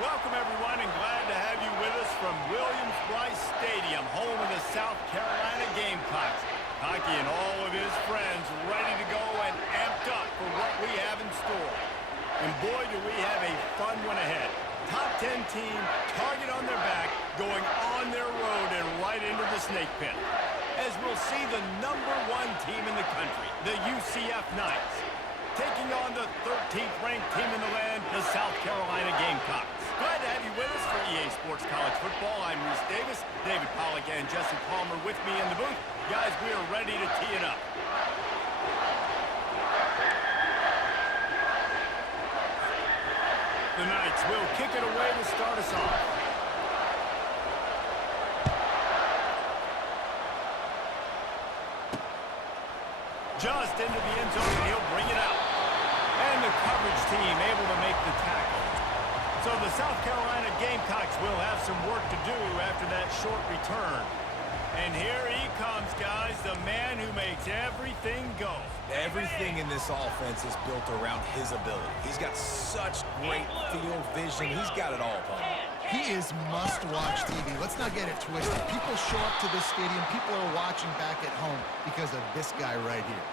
Welcome, everyone, and glad to have you with us from Williams-Brice Stadium, home of the South Carolina Gamecocks. Hockey and all of his friends ready to go and amped up for what we have in store. And boy, do we have a fun one ahead. Top 10 team, target on their back, going on their road and right into the snake pit. As we'll see the #1 team in the country, the UCF Knights, taking on the 13th ranked team in the land, the South Carolina Gamecocks. Glad to have you with us for EA Sports College Football. I'm Reese Davis, David Pollack and Jesse Palmer with me in the booth. Guys, we are ready to tee it up. The Knights will kick it away to start us off. Just into the end zone, and he'll bring it out. And the coverage team able to make the tackle. So the South Carolina Gamecocks will have some work to do after that short return. And here he comes, guys, the man who makes everything go. Everything in this offense is built around his ability. He's got such great field vision. He's got it all, Palmer. He is must-watch TV. Let's not get it twisted. People show up to this stadium. People are watching back at home because of this guy right here.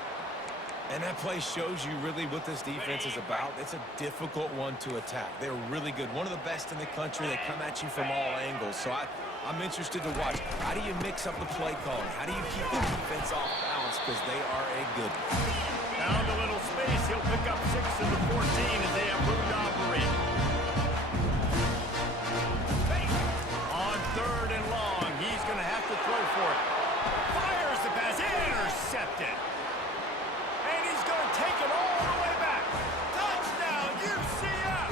And that play shows you really what this defense is about. It's a difficult one to attack. They're really good. One of the best in the country. They come at you from all angles. So I'm interested to watch. How do you mix up the play calling? How do you keep the defense off balance? Because they are a good one. Found a little space. He'll pick up 6 of the 14 as they have room to operate. On 3rd and long, he's going to have to throw for it. Fires the pass. Intercepted. And he's going to take it all the way back. Touchdown, UCF!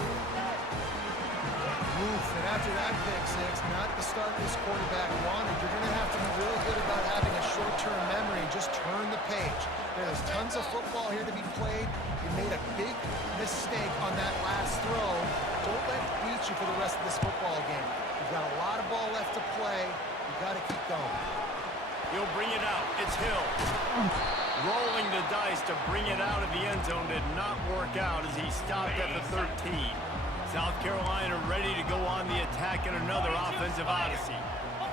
Oof, and after that pick six, not the start this quarterback wanted. You're going to have to be really good about having a short-term memory and just turn the page. There's tons of football here to be played. You made a big mistake on that last throw. Don't let it beat you for the rest of this football game. You've got a lot of ball left to play. You've got to keep going. He'll bring it out. It's Hill. Rolling the dice to bring it out of the end zone did not work out as he stopped at the 13. South Carolina ready to go on the attack in another offensive odyssey.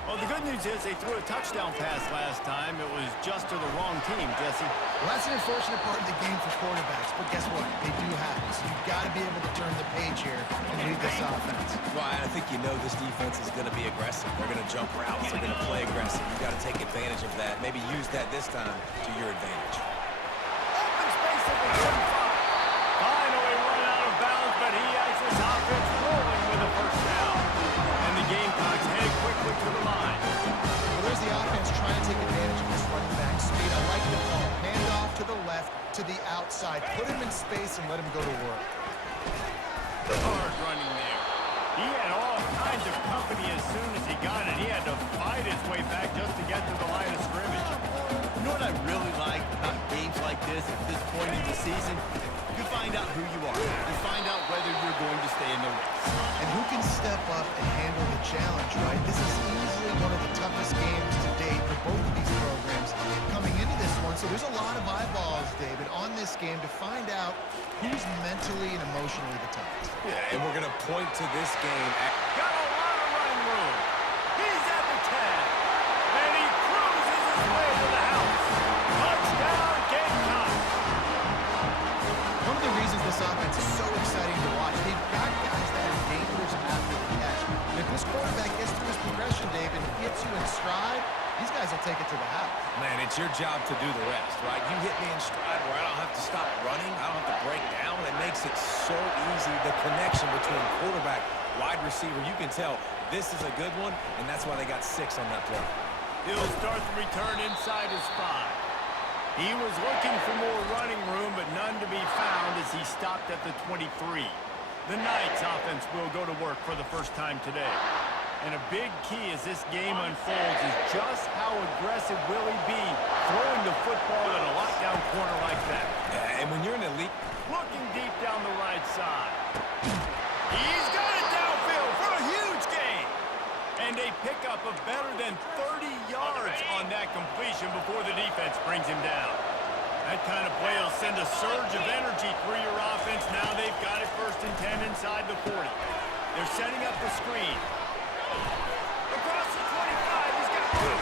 Well, the good news is they threw a touchdown pass last time. It was just to the wrong team, Jesse. Well, that's an unfortunate part of the game for quarterbacks, but guess what? They do happen. So you've got to be able to turn the page here and lead this offense. Well, I think you know this defense is going to be aggressive. They're going to jump routes. They're going to play aggressive. You've got to take advantage of that. Maybe use that this time to your advantage. Open space at the 25. Finally run out of bounds, but he has his offense rolling with a first down. And the Gamecocks head quickly to the line. Well, there's the offense trying to take advantage of this running back speed. I like the call. Hand off to the left, to the outside. Put him in space and let him go to work. Hard running there. He had all kinds of company as soon as he got it. He had to fight his way back just to get to the line of scrimmage. You know what I really like about games like this at this point in the season? You find out who you are. You find out whether you're going to stay in the race. And who can step up and handle the challenge, right? This is easily one of the toughest games to date for both of these programs coming into this one. So there's a lot of eyeballs, David, on this game to find out who's mentally and emotionally the toughest. Yeah, and we're going to point to this game. Got a lot of running room. He's at the 10. And he cruises his way to the house. Touchdown, Gamecocks. One of the reasons this offense is so exciting to watch, they've got guys that are dangerous after the catch. And if this quarterback gets through his progression, David, and gets you in stride, these guys will take it to the house. Man, it's your job to do the rest, right? You hit me in stride where I don't have to stop running. I don't have to break down. It makes it so easy. The connection between quarterback, wide receiver, you can tell this is a good one, and that's why they got 6 on that play. He'll start the return inside his 5. He was looking for more running room, but none to be found as he stopped at the 23. The Knights offense will go to work for the first time today. And a big key as this game unfolds is just how aggressive will he be throwing the football at a lockdown corner like that. Yeah, and when you're an elite... Looking deep down the right side. He's got it downfield for a huge gain. And a pickup of better than 30 yards on that completion before the defense brings him down. That kind of play will send a surge of energy through your offense. Now they've got it 1st and 10 inside the 40. They're setting up the screen. Across the 25, he's got two.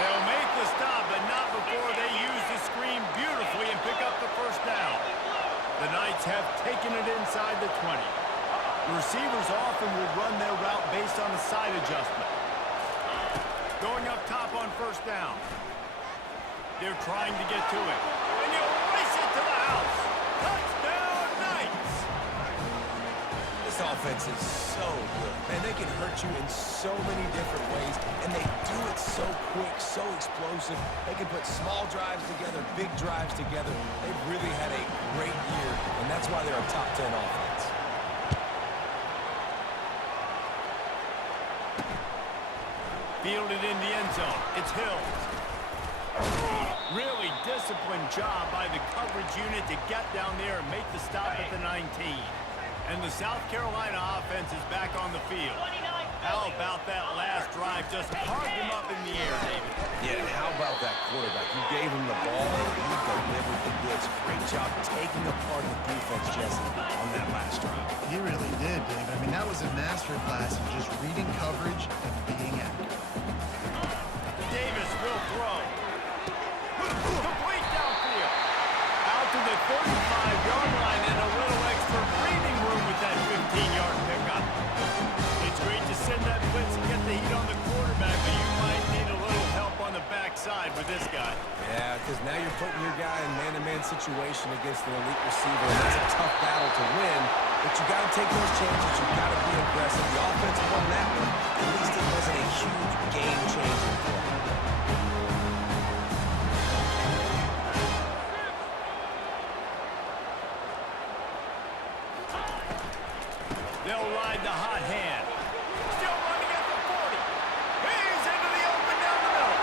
They'll make the stop, but not before they use the screen beautifully and pick up the first down. The Knights have taken it inside the 20. The receivers often will run their route based on a side adjustment. Going up top on first down. They're trying to get to it. And you'll race it to the house. Touchdown, Knights! This offense is so good. Man, they can hurt you in so many different ways, and they do it so quick, so explosive. They can put small drives together, big drives together. They've really had a great year, and that's why they're a top 10 offense. Fielded in the end zone. It's Hills. Really disciplined job by the coverage unit to get down there and make the stop at the 19. And the South Carolina offense is back on the field. How about that last drive? Just carved him up in the air, David. Yeah, and how about that quarterback? You gave him the ball, and he delivered the goods. Great job taking apart the defense, Jesse, on that last drive. He really did, David. I mean, that was a masterclass in just reading coverage and being accurate. Davis will throw. Complete downfield. Out to the 35-yard line and a little extra breathing room with that 15-yard pickup. It's great to send that blitz and get the heat on the quarterback, but you might need a little help on the backside with this guy. Yeah, because now you're putting your guy in man-to-man situation against an elite receiver, and that's a tough battle to win, but you got to take those chances. You got to be aggressive. The offense won that one. At least it wasn't a huge game-changing play. They'll ride the hot hand. Still running at the 40. He's into the open down the middle.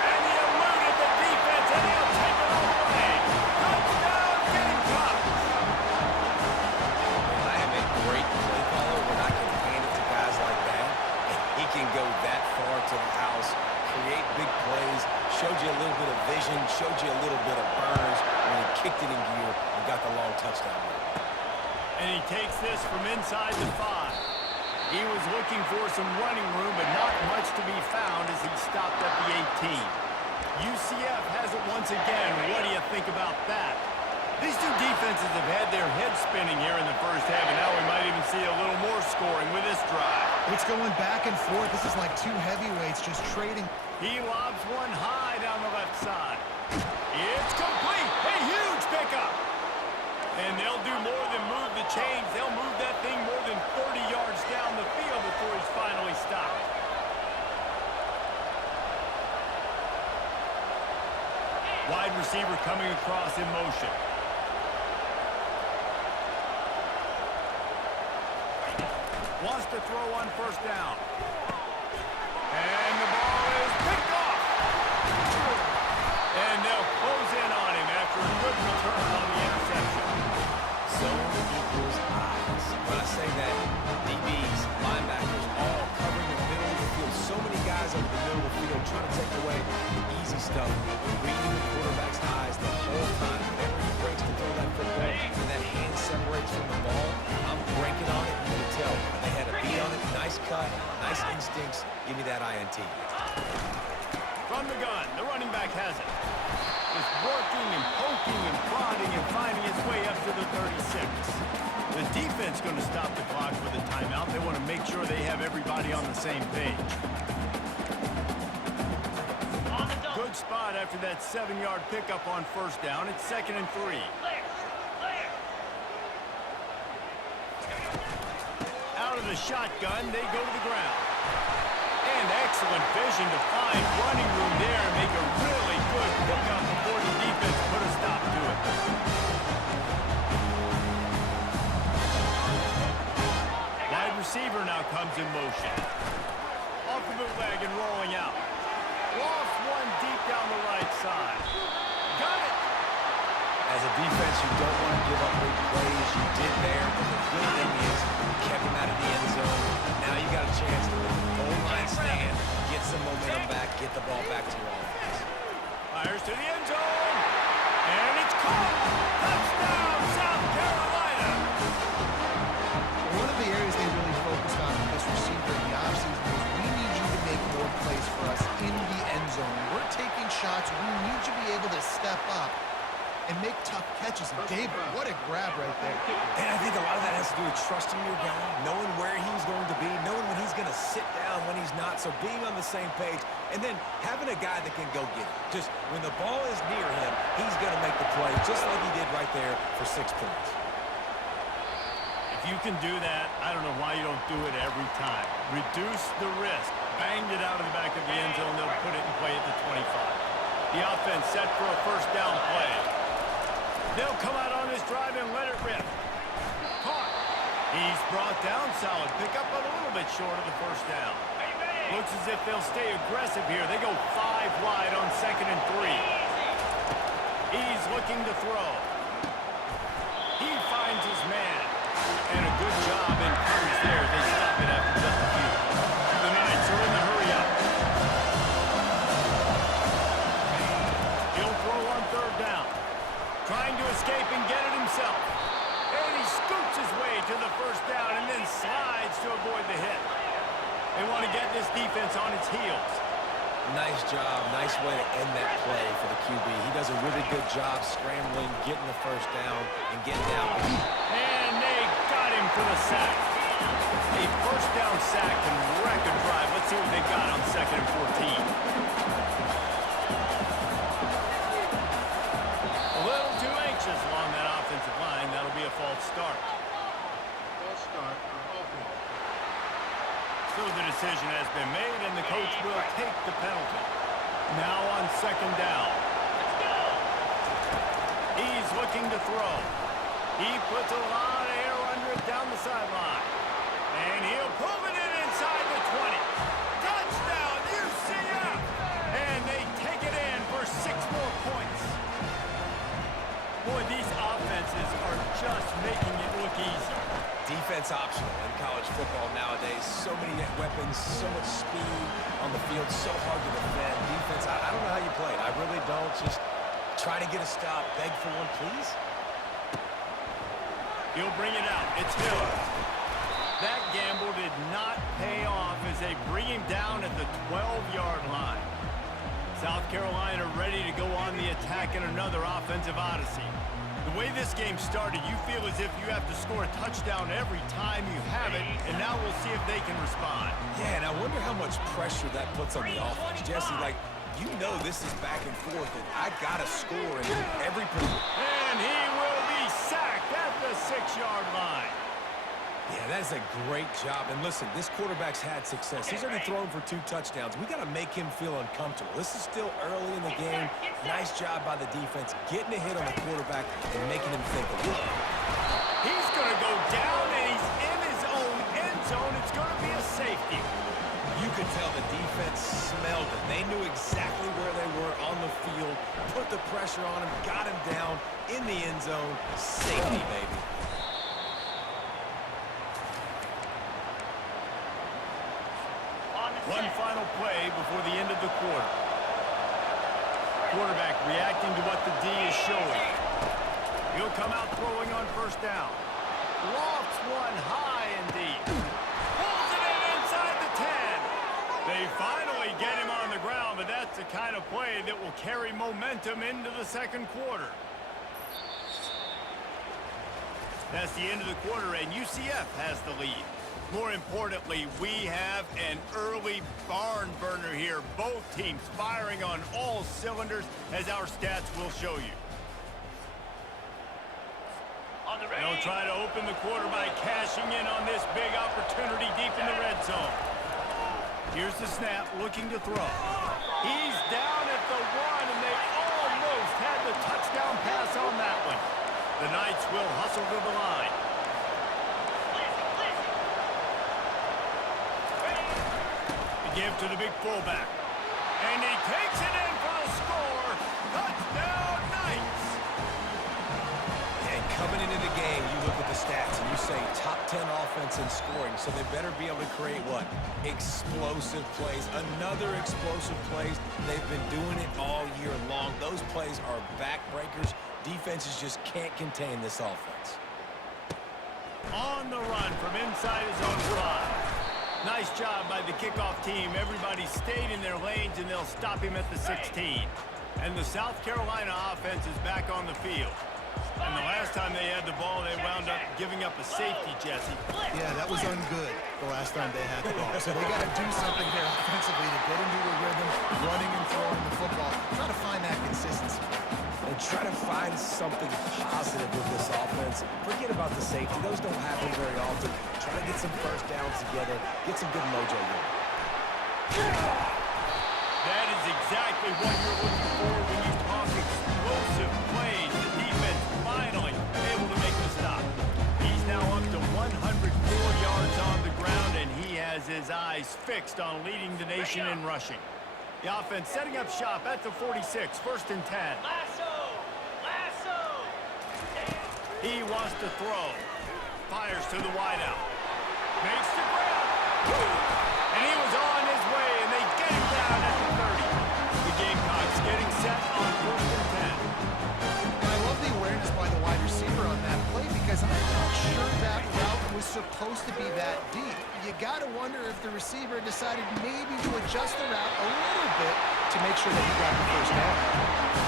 And he eluded the defense, and he'll take it all away. Touchdown, Gamecocks! Man, I am a great play caller when I can hand it to guys like that. And he can go that far to the house, create big plays, showed you a little bit of vision, showed you a little bit of burns when he kicked it in gear and got the long touchdown. And he takes this from inside the 5. He was looking for some running room, but not much to be found as he stopped at the 18. UCF has it once again. What do you think about that? These two defenses have had their heads spinning here in the first half, and now we might even see a little more scoring with this drive. It's going back and forth. This is like two heavyweights just trading. He lobs one high down the left side. It's complete. A huge pickup. And they'll do more than move the chains. They'll move that thing more than 30 yards down the field before he's finally stopped. Wide receiver coming across in motion. Wants to throw on first down. And the ball is picked off. And they'll close in on him after a good return on the interception. Zone equals eyes. When I say that, DBs, linebackers, all covering the middle of the field. So many guys over the middle of the field trying to take away the easy stuff, reading the quarterback's eyes the whole time. Whenever he breaks to throw that football and that hand separates from the ball, I'm breaking on it. You can tell they had a beat on it. Nice cut, nice instincts. Give me that INT. From the gun, the running back has it. Just working and poking and prodding and finding its way up to the 36. The defense going to stop the clock with a timeout. They want to make sure they have everybody on the same page. Good spot after that 7-yard pickup on first down. It's 2nd and 3. Out of the shotgun, they go to the ground. And excellent vision to find running room there and make a really good pickup before the defense put a stop to it. Wide receiver now comes in motion. Off the bootleg and rolling out. Lost one deep down the right side. Got it! As a defense, you don't want to give up big plays. You did there, but the good thing is you kept him out of the end zone. Now you got a chance to make the goal line stand, get some momentum back, get the ball back to your offense. Fires to the end zone. And it's caught. Touchdown, South Carolina. One of the areas they really catches. David, what a grab right there. And I think a lot of that has to do with trusting your guy, knowing where he's going to be, knowing when he's going to sit down, when he's not. So being on the same page, and then having a guy that can go get it. Just when the ball is near him, he's going to make the play, just like he did right there for 6 points. If you can do that, I don't know why you don't do it every time. Reduce the risk. Banged it out of the back of the end zone. They'll put it in play at the 25. The offense set for a first down play. They'll come out on this drive and let it rip. Caught. He's brought down solid. Pick up a little bit short of the first down. Looks as if they'll stay aggressive here. They go 5 wide on 2nd and 3. He's looking to throw. He finds his man. And a good job in coverage there. They stop it after just a few. The Knights are in the hurry-up. He'll throw on 3rd down. Trying to escape and get it himself. And he scoots his way to the first down and then slides to avoid the hit. They want to get this defense on its heels. Nice job. Nice way to end that play for the QB. He does a really good job scrambling, getting the first down, and getting down. And they got him for the sack. A first down sack can wreck a drive. Let's see what they got on 2nd and 14. A little too anxious along that offensive line. That'll be a false start. False start for offense. So the decision has been made, and the coach will take the penalty. Now on 2nd down. He's looking to throw. He puts a lot of air under it down the sideline. And he'll pull it in inside the 20. Touchdown, UCF! And they take it in for 6 more points. Boy, these offenses are just making it look easy. Defense optional in college football nowadays. So many weapons, so much speed on the field, so hard to defend. Defense, I don't know how you play it. I really don't. Just try to get a stop, beg for one, please. He'll bring it out. It's Hill. That gamble did not pay off as they bring him down at the 12-yard line. South Carolina ready to go on the attack in another offensive odyssey. The way this game started, you feel as if you have to score a touchdown every time you have it, and now we'll see if they can respond. Yeah, and I wonder how much pressure that puts on the offense. Jesse, like, you know this is back and forth, and I got to score in every position. And he will be sacked at the 6-yard line. Yeah, that's a great job. And listen, this quarterback's had success. He's already thrown for 2 touchdowns. We got to make him feel uncomfortable. This is still early in the game. Nice job by the defense, getting a hit on the quarterback and making him think a little. He's going to go down, and he's in his own end zone. It's going to be a safety. You could tell the defense smelled it. They knew exactly where they were on the field, put the pressure on him, got him down in the end zone. Safety, baby. One final play before the end of the quarter. Quarterback reacting to what the D is showing. He'll come out throwing on 1st down. Lofts one high and deep. Pulls it in inside the 10. They finally get him on the ground, but that's the kind of play that will carry momentum into the 2nd quarter. That's the end of the quarter, and UCF has the lead. More importantly, we have an early barn burner here. Both teams firing on all cylinders, as our stats will show you. They'll try to open the quarter by cashing in on this big opportunity deep in the red zone. Here's the snap, looking to throw. He's down at the 1, and they almost had the touchdown pass on that one. The Knights will hustle to the line. Give to the big fullback. And he takes it in for the score. Touchdown, Knights! And coming into the game, you look at the stats and you say top 10 offense in scoring, so they better be able to create what? Explosive plays. Another explosive plays. They've been doing it all year long. Those plays are backbreakers. Defenses just can't contain this offense. On the run from inside his own 5. Nice job by the kickoff team. Everybody stayed in their lanes, and they'll stop him at the 16. And the South Carolina offense is back on the field. And the last time they had the ball, they wound up giving up a safety, Jesse. Yeah, that was ungood the last time they had the ball. So they got to do something here offensively to get into a rhythm, running and throwing the football. Try to find that consistency. And try to find something positive with this offense. Forget about the safety. Those don't happen very often. Try to get some first downs together. Get some good mojo going. That is exactly what you're looking for when you talk explosive plays. The defense finally able to make the stop. He's now up to 104 yards on the ground, and he has his eyes fixed on leading the nation in rushing. The offense setting up shop at the 46, 1st and 10. He wants to throw. Fires to the wideout. Makes the grab. And he was on his way, and they get him down at the 30. The Gamecocks getting set on 1st and 10. I love the awareness by the wide receiver on that play because I'm not sure that route was supposed to be that deep. You got to wonder if the receiver decided maybe to adjust the route a little bit to make sure that he got the first down.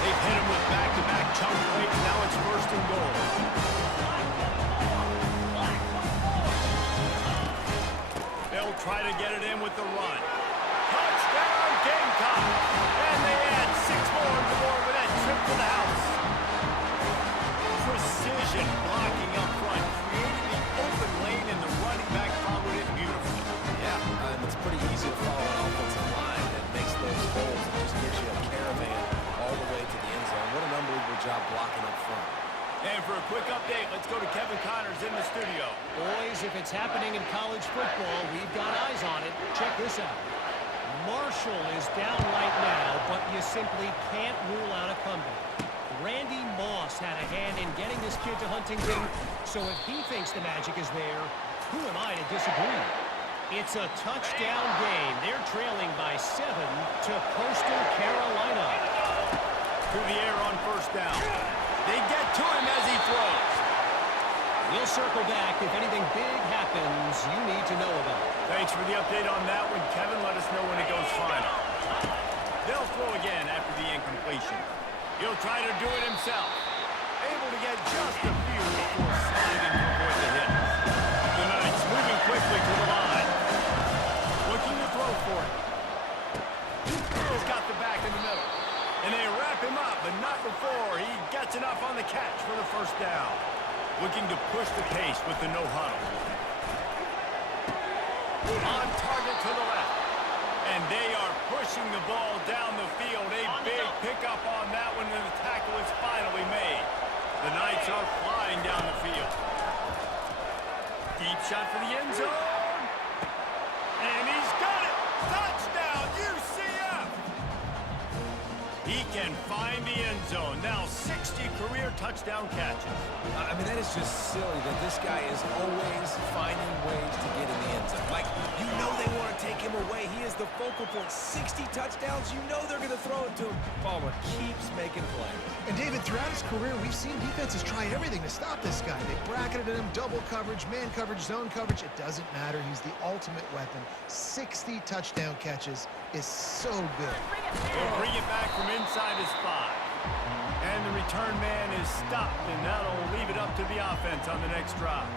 They've hit him with back-to-back chunk plays. Now it's 1st and goal. They'll try to get it in with the run. Touchdown, Gamecocks! And they add 6 more to more with that trip to the house. Precision blocking up front, creating the open lane, and the running back followed it beautifully. Yeah, and it's pretty easy to follow an offensive line that makes those holes and just gives you a caravan all the way to the end zone. What an unbelievable job blocking up front. And for a quick update, let's go to Kevin Connors in the studio. Boys, if it's happening in college football, we've got eyes on it. Check this out. Marshall is down right now, but you simply can't rule out a comeback. Randy Moss had a hand in getting this kid to Huntington, so if he thinks the magic is there, who am I to disagree? It's a touchdown game. They're trailing by 7 to Coastal Carolina. Through the air on 1st down. They get to him as he throws. We'll circle back if anything big happens you need to know about. Thanks for the update on that one, Kevin. Let us know when it goes final. They'll throw again after the incompletion. He'll try to do it himself. Able to get just a few before sliding to avoid the hit. The Knights moving quickly to the line. Looking to throw for it. He's got the back in the middle. And they wrap him up, but not before he gets enough on the catch for the 1st down. Looking to push the pace with the no-huddle. On target to the left. And they are pushing the ball down the field. A big pickup on that one, and the tackle is finally made. The Knights are flying down the field. Deep shot for the end zone. And he's got it! Touchdown, UCF! He can find the end zone. Now 60 career touchdown catches. I mean, that is just silly that this guy is always finding ways to get in the end zone. Like, you know they want to take him away. He is the focal point. 60 touchdowns, you know they're going to throw it to him. Palmer keeps making plays. And David, throughout his career, we've seen defenses try everything to stop this guy. They bracketed him, double coverage, man coverage, zone coverage. It doesn't matter. He's the ultimate weapon. 60 touchdown catches is so good. He'll bring it back from inside his 5. And the return man is stopped, and that'll leave it up to the offense on the next drive.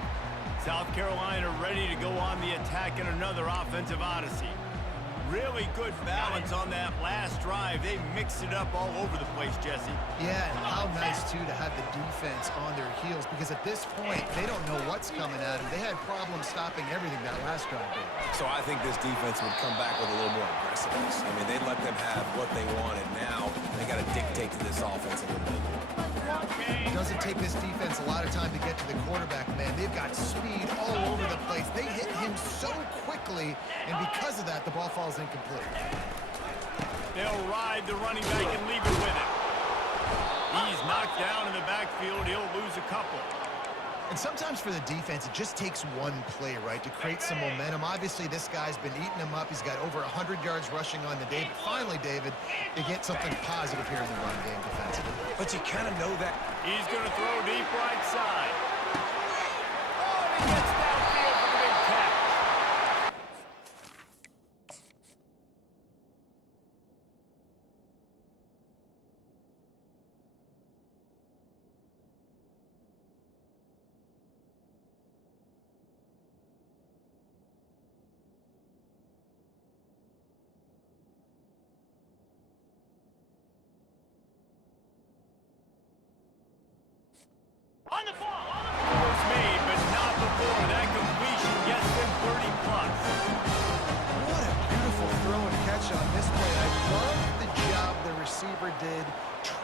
South Carolina ready to go on the attack in another offensive odyssey. Really good balance on that last drive. They mixed it up all over the place, Jesse. Yeah, and how nice, too, to have the defense on their heels, because at this point, they don't know what's coming at them. They had problems stopping everything that last drive did. So I think this defense would come back with a little more aggressiveness. I mean, they'd let them have what they wanted. Now they got to dictate to this offense a little bit. It doesn't take this defense a lot of time to get to the quarterback, man. They've got speed all over the place. They hit him so quickly, and because of that, the ball falls incomplete. They'll ride the running back and leave it with him. He's knocked down in the backfield. He'll lose a couple. And sometimes for the defense, it just takes one play, right, to create some momentum. Obviously, this guy's been eating them up. He's got over 100 yards rushing on the day. But finally, David, they get something positive here in the run game defensively. But you kind of know that. He's going to throw deep right side. Oh, and he gets downfield for the big catch.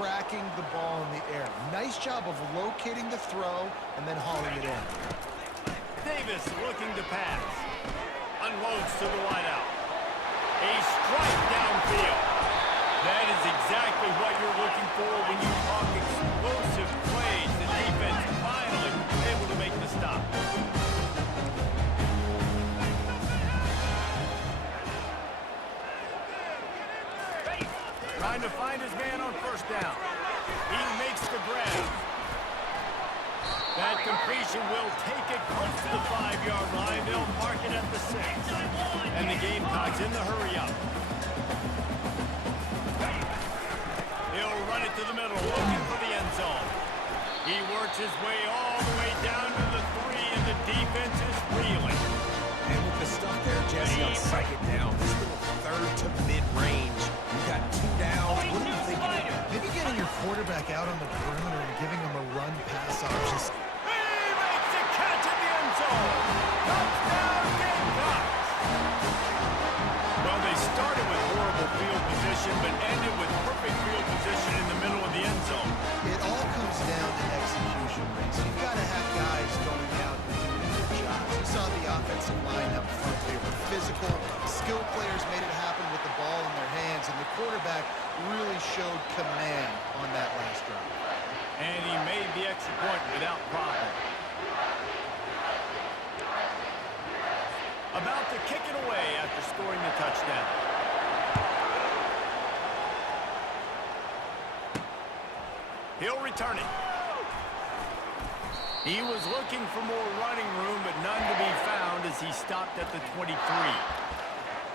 tracking the ball in the air. Nice job of locating the throw and then hauling it in. Davis looking to pass. Unloads to the wideout. A strike downfield. That is exactly what you're looking for when you talk explosive plays. The defense finally able to make the stop. Trying to find his man on first down. He makes the grab. That completion will take it close to the 5-yard line. They'll mark it at the 6. And the Gamecocks in the hurry-up. He'll run it to the middle, looking for the end zone. He works his way all the way down to the 3, and the defense is reeling. And with the stuff there, Jesse, on second down, this little third to mid-range, you got 2 downs. What are you thinking? Maybe getting your quarterback out on the perimeter and giving him a run-pass option. He makes a catch in the end zone. Touchdown, Gamecocks. Well, they started with horrible field position, but ended with perfect field position in the middle of the end zone. It all comes down to execution, Reese. You've got to have guys going out and doing their jobs. You saw the offensive line up front. They were physical. Skilled players made it happen with the ball in their hands, and the quarterback really showed command on that last drive. And he made the extra point without problem. About to kick it away after scoring the touchdown. He'll return it. He was looking for more running room, but none to be found as he stopped at the 23.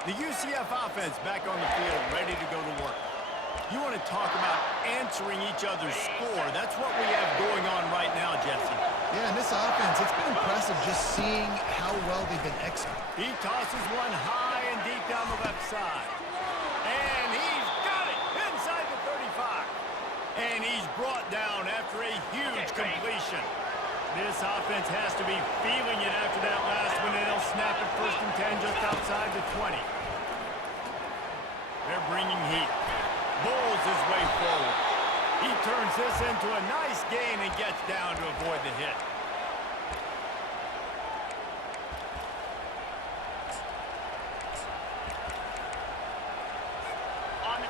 The UCF offense back on the field, ready to go to work. You want to talk about answering each other's score. That's what we have going on right now, Jesse. Yeah, and this offense, it's been impressive just seeing how well they've been executing. He tosses one high and deep down the left side. And he's got it inside the 35. And he's brought down after a huge completion. This offense has to be feeling it after that last one, and they'll snap it 1st and 10 just outside the 20. They're bringing heat. Bulls his way forward. He turns this into a nice gain and gets down to avoid the hit.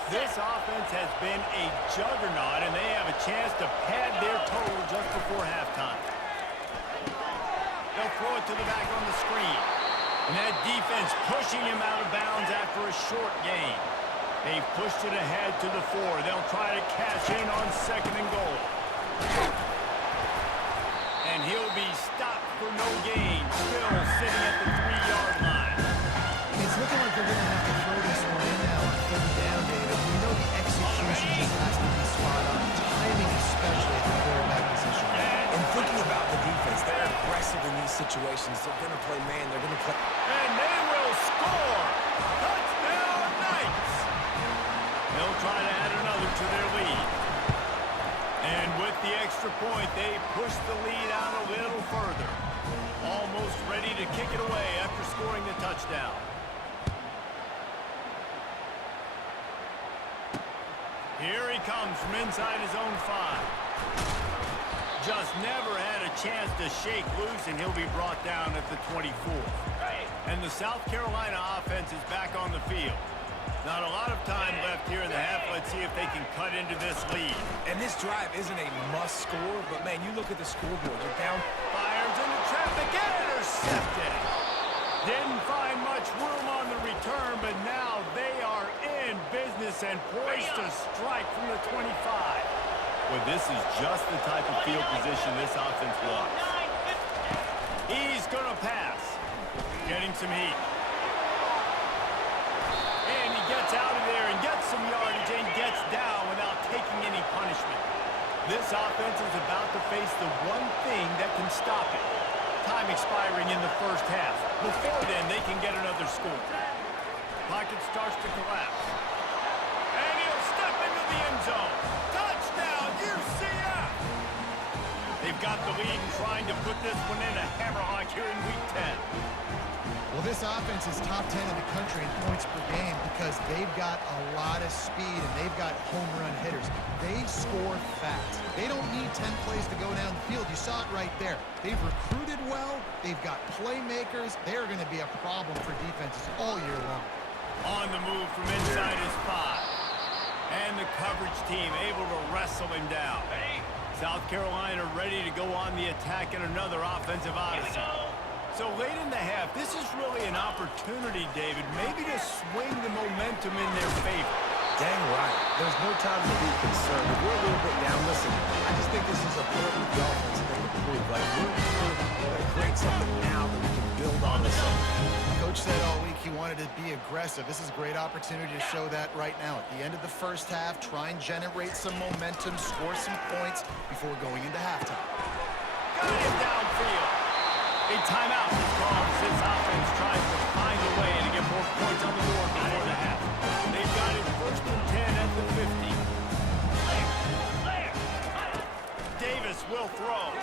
This offense has been a juggernaut, and they have a chance to pad their total just before halftime. They'll throw it to the back on the screen. And that defense pushing him out of bounds after a short gain. They've pushed it ahead to the 4. They'll try to cash in on 2nd and goal. And he'll be stopped for no gain, still sitting at the 3-yard line. It's looking like they're going to have to throw this one in now on 3rd down, David. We know the execution just has to be spot on. Timing especially at the quarterback position. And thinking about the defense, they're aggressive in these situations. They're going to play man. They're going to play. And they will score. Touchdown, Knights. They'll try to add another to their lead. And with the extra point, they push the lead out a little further. Almost ready to kick it away after scoring the touchdown. Here he comes from inside his own 5. Just never had a chance to shake loose, and he'll be brought down at the 24. And the South Carolina offense is back on the field. Not a lot of time left here in the half. Let's see if they can cut into this lead. And this drive isn't a must score, but, man, you look at the scoreboard. You're down. Fires into traffic and intercepted. Didn't find much room on the return, but now they are in business and poised to strike from the 25. Well, this is just the type of field position this offense wants. He's going to pass. Getting some heat. And he gets out of there and gets some yardage and gets down without taking any punishment. This offense is about to face the one thing that can stop it. Time expiring in the first half. Before then, they can get another score. Pocket starts to collapse. And he'll step into the end zone. Touchdown, UCF! They've they've got the lead and trying to put this one in a hammerlock here in Week 10. Well, this offense is top 10 in the country in points per game because they've got a lot of speed and they've got home run hitters. They score fast. They don't need 10 plays to go down the field. You saw it right there. They've recruited well. They've got playmakers. They're going to be a problem for defenses all year long. On the move from inside his 5. And the coverage team able to wrestle him down. South Carolina ready to go on the attack in another offensive odyssey. So late in the half, this is really an opportunity, David, maybe to swing the momentum in their favor. Dang right. There's no time to be concerned. If we're a little bit down, listen, I just think this is important for the offense and they can prove. Like, we're going to create something now that we can build on this. Coach said all week he wanted to be aggressive. This is a great opportunity to show that right now. At the end of the first half, try and generate some momentum, score some points before going into halftime. Got it downfield. A timeout is called as this offense tries to find a way to get more points on the board before the half. They've got it 1st and 10 at the 50. Davis will throw.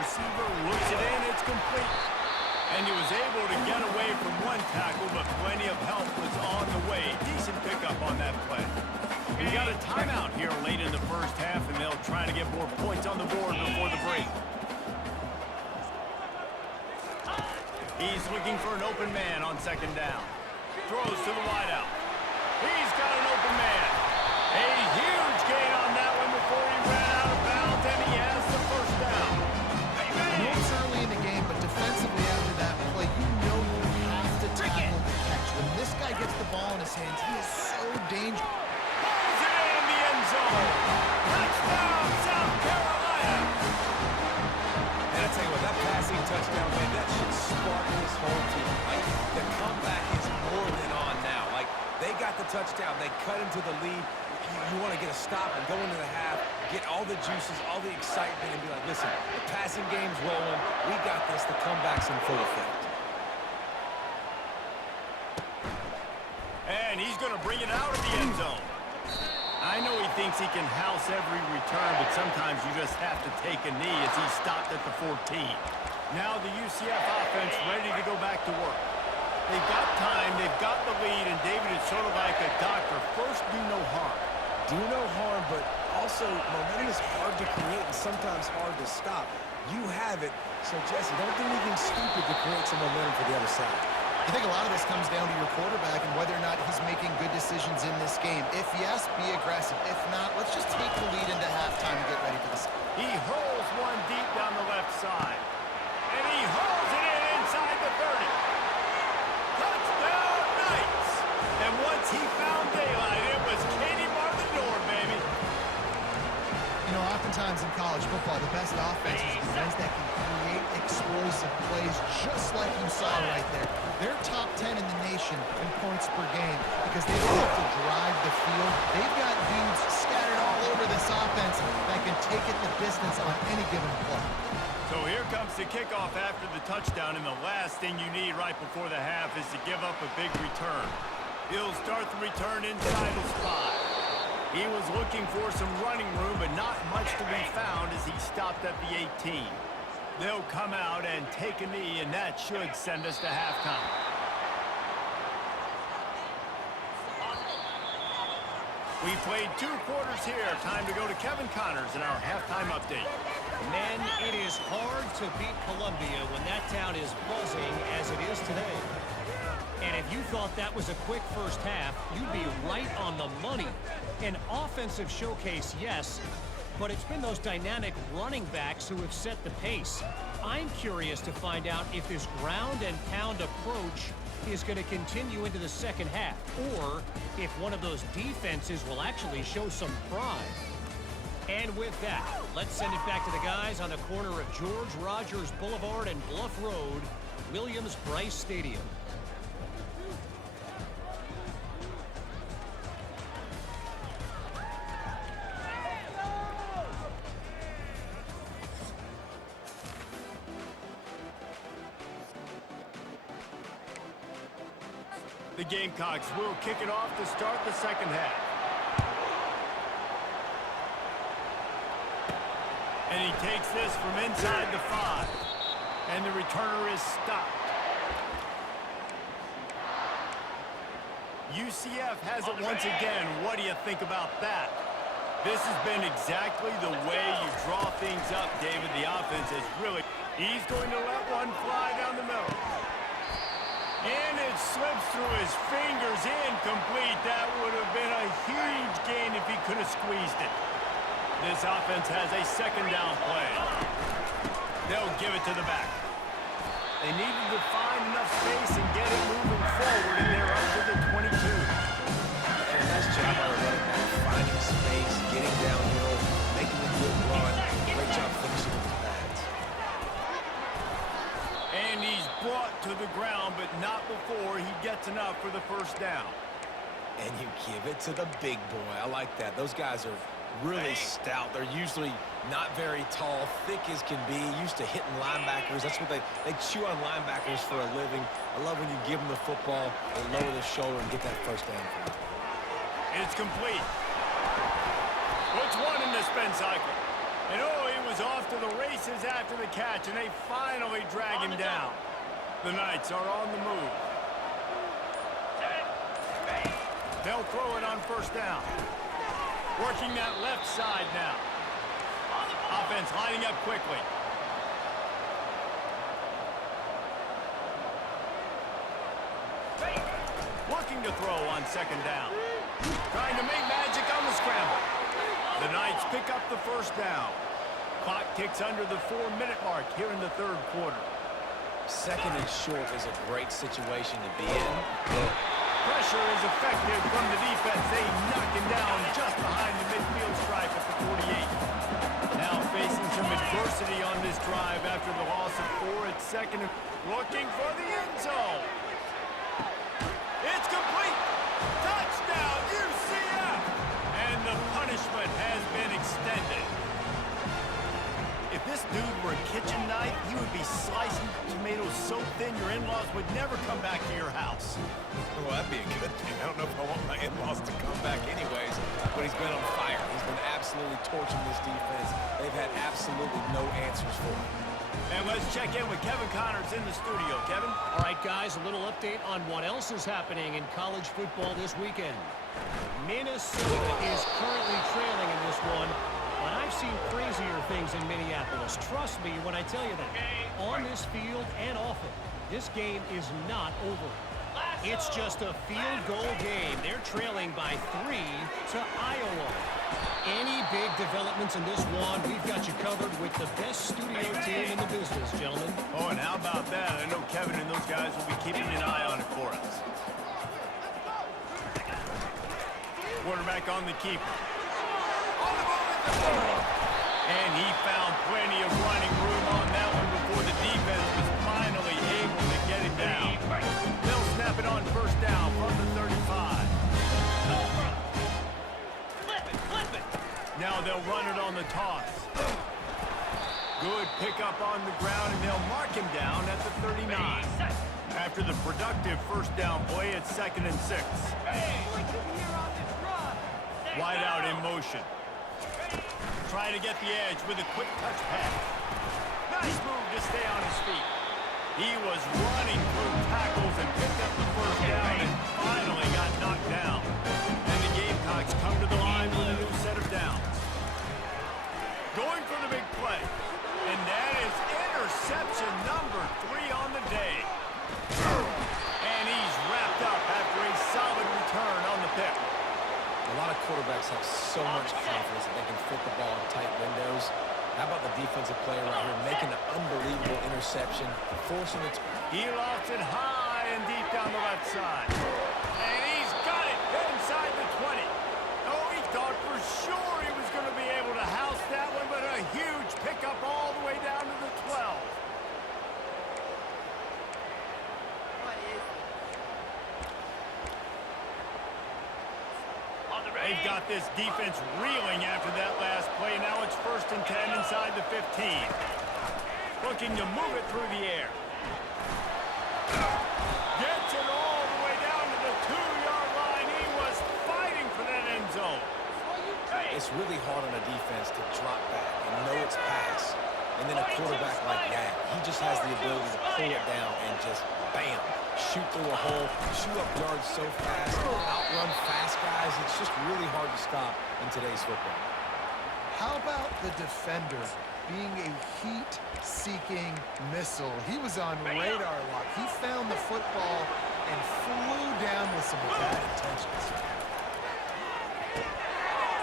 Receiver looks it in. It's complete. And he was able to get away from one tackle, but plenty of help was on the way. Decent pickup on that play. We got a timeout here late in the first half, and they'll try to get more points on the board before the break. He's looking for an open man on 2nd down. Throws to the wideout. He's got an open man. A huge gain on that one before he ran out of bounds, and he has the 1st down. I know it's early in the game, but defensively after that play, you know you have to tackle the catch. When this guy gets the ball in his hands, he is so dangerous. Pulls it in the end zone. Touchdown, South Carolina. And I tell you what, that passing touchdown, man, that should spark this whole team. Like, the comeback is more than on now. Like, they got the touchdown. They cut into the lead. You want to get a stop and go into the half, get all the juices, all the excitement, and be like, listen, the passing game's rolling. We got this. The comeback's in full effect. And he's going to bring it out of the end zone. I know he thinks he can house every return, but sometimes you just have to take a knee as he stopped at the 14. Now the UCF offense ready to go back to work. They've got time, they've got the lead, and David is sort of like a doctor. First, do no harm. Do no harm, but also momentum is hard to create and sometimes hard to stop. You have it, so Jesse, don't do anything stupid to create some momentum for the other side. I think a lot of this comes down to your quarterback and whether or not he's making good decisions in this game. If yes, be aggressive. If not, let's just take the lead into halftime and get ready for this. He hurls one deep down the left side. And he hurls it in inside the 30. Touchdown, Knights! And once he found daylight, it was Katie bar the door, baby. You know, oftentimes in college football, the best offenses are the ones that can create explosive plays just like you saw right there. They're top 10 in the nation in points per game because they don't have to drive the field. They've got dudes scattered all over this offense that can take it the distance on any given play. So here comes the kickoff after the touchdown, and the last thing you need right before the half is to give up a big return. He'll start the return inside his 5. He was looking for some running room, but not much to be found as he stopped at the 18. They'll come out and take a knee, and that should send us to halftime. We played 2 quarters here. Time to go to Kevin Connors in our halftime update. Men, it is hard to beat Columbia when that town is buzzing as it is today. And if you thought that was a quick first half, you'd be right on the money. An offensive showcase, yes, but it's been those dynamic running backs who have set the pace. I'm curious to find out if this ground and pound approach is going to continue into the second half, or if one of those defenses will actually show some pride. And with that, let's send it back to the guys on the corner of George Rogers Boulevard and Bluff Road, Williams-Brice Stadium. The Gamecocks will kick it off to start the second half. And he takes this from inside the 5. And the returner is stopped. UCF has it once again. What do you think about that? This has been exactly the way you draw things up, David. The offense is really... He's going to let one fly down the middle. And it slips through his fingers, incomplete. That would have been a huge gain if he could have squeezed it. This offense has a second down play. They'll give it to the back. They needed to find enough space and get it moving forward, and they're up to the 22. And nice job by the running back, finding space, getting downhill, making a good run. Great job finishing with his pads. And he's brought to the ground, but not before he gets enough for the first down. And you give it to the big boy. I like that. Those guys are really stout. They're usually not very tall, thick as can be, used to hitting linebackers. That's what they chew on linebackers for a living. I love when you give them the football, they lower the shoulder and get that first down for them. It's complete. Puts one in the spin cycle. And oh, he was off to the races after the catch, and they finally drag him down. The Knights are on the move. They'll throw it on first down. Working that left side now. Offense lining up quickly. Looking to throw on second down. Trying to make magic on the scramble. The Knights pick up the first down. Clock ticks under the 4-minute mark here in the third quarter. Second and short is a great situation to be in. Pressure is effective from the defense. They knock him down just behind the midfield stripe at the 48. Now facing some adversity on this drive after the loss of 4 at second. Looking for the end zone. It's complete. Touchdown, UCF. And the punishment has been extended. If this dude were a kitchen knife, he would be slicing tomatoes so thin your in-laws would never come back to your house. Well, that'd be a good thing. I don't know if I want my in-laws to come back anyways, but he's been on fire. He's been absolutely torching this defense. They've had absolutely no answers for him. And let's check in with Kevin Connors in the studio. Kevin? All right, guys, a little update on what else is happening in college football this weekend. Minnesota is currently trailing in this one, but I've seen crazier things in Minneapolis. Trust me when I tell you that. On this field and off it, this game is not over. It's just a field goal game. They're trailing by 3 to Iowa. Any big developments in this one, we've got you covered with the best studio team in the business, gentlemen. Oh, and how about that? I know Kevin and those guys will be keeping an eye on it for us. Quarterback on the keeper. On the move at the 30. And he found plenty of running room on that one before the defense was finally able to get it down. They'll snap it on first down from the 35. Now they'll run it on the toss. Good pickup on the ground, and they'll mark him down at the 39. After the productive first down play, it's 2nd and 6. Wide out in motion. Try to get the edge with a quick touch pass. Nice move to stay on his feet. He was running through tackles and picked up the first down and finally got knocked down. And the Gamecocks come to the line with a new set of downs. Going for the big play. And that is interception number 3 on the day. And he's wrapped up after a solid return on the pick. A lot of quarterbacks have so much confidence that they can fit the ball in tight windows. How about the defensive player right here making an unbelievable interception, forcing it. He lofts it high and deep down the left side. And he's got it inside the 20. Oh, he thought for sure he was going to be able to house that one, but a huge pickup all the way down to the 12. They've got this defense reeling after that last play. Now it's 1st and 10 inside the 15. Looking to move it through the air. Gets it all the way down to the 2-yard line. He was fighting for that end zone. It's really hard on a defense to drop back and know it's pass. And then a quarterback like that, he just has the ability to pull it down and just, bam, shoot through a hole, shoot up yards so fast, outrun fast guys. It's just really hard to stop in today's football. How about the defender being a heat-seeking missile? He was on radar lock. He found the football and flew down with some bad intentions.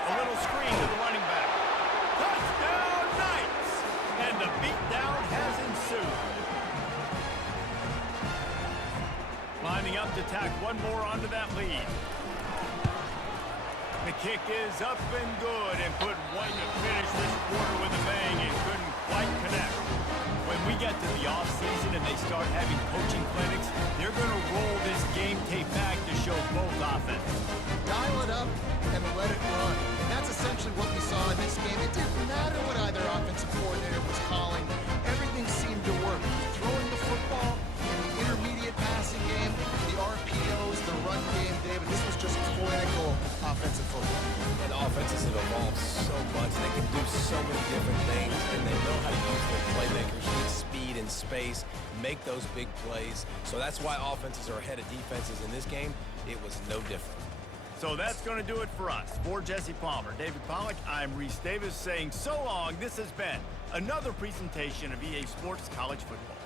A little screen to the running back. Touchdown, Knights! And the beatdown has ensued. Lining up to tack one more onto that lead. The kick is up and good, and put one to finish this quarter with a bang and couldn't quite connect. When we get to the offseason and they start having coaching clinics, they're going to roll this game tape back to show both offenses. Dial it up and let it run. And that's essentially what we saw in this game. It didn't matter what either offensive coordinator was calling. Everything seemed to work. Throwing the football in the intermediate passing game, the RPOs, the run game, David, this was just clinical offensive football. And offenses have evolved so much. They can do so many different things, and they know how to use their playmakers, get speed and space, make those big plays. So that's why offenses are ahead of defenses in this game. It was no different. So that's going to do it for us. For Jesse Palmer, David Pollack, I'm Reese Davis saying so long. This has been another presentation of EA Sports College Football.